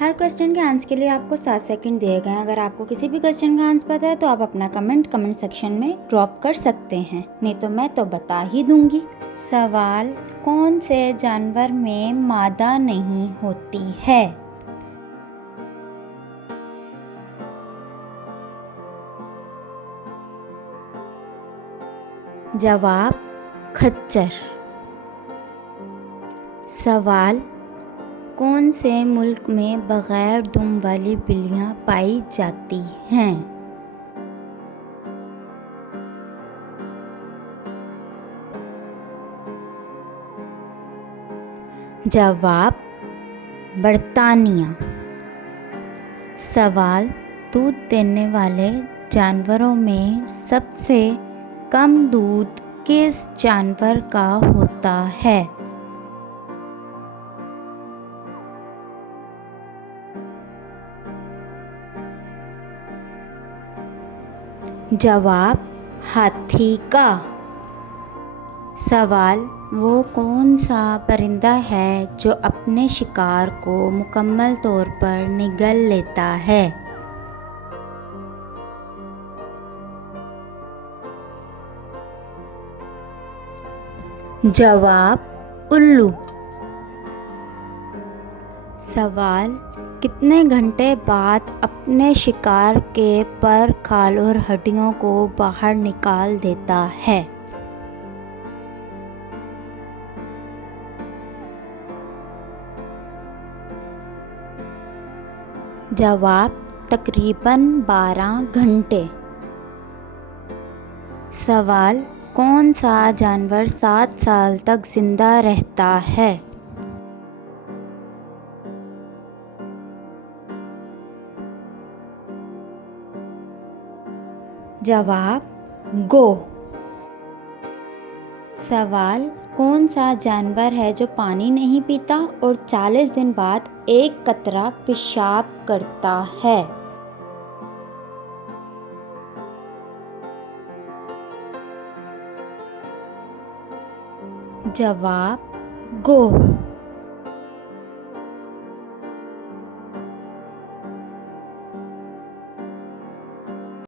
हर question के answer के लिए आपको 7 सेकंड दिए गए हैं। अगर आपको किसी भी क्वेश्चन का आंसर पता है तो आप अपना कमेंट सेक्शन में ड्रॉप कर सकते हैं, नहीं तो मैं तो बता ही दूंगी। सवाल, कौन से जानवर में मादा नहीं होती है? जवाब, खच्चर। सवाल, कौन से मुल्क में बगैर दुम वाली बिल्लियाँ पाई जाती हैं? जवाब, बर्तानिया। सवाल, दूध देने वाले जानवरों में सबसे कम दूध किस जानवर का होता है? जवाब, हाथी का। सवाल, वो कौन सा परिंदा है जो अपने शिकार को मुकम्मल तौर पर निगल लेता है? जवाब, उल्लू। सवाल, कितने घंटे बाद अपने शिकार के पर, खाल और हड्डियों को बाहर निकाल देता है? जवाब, तकरीबन 12 घंटे। सवाल, कौन सा जानवर 7 साल तक जिंदा रहता है? जवाब, गो। सवाल, कौन सा जानवर है जो पानी नहीं पीता और 40 दिन बाद एक कतरा पेशाब करता है? जवाब, गो।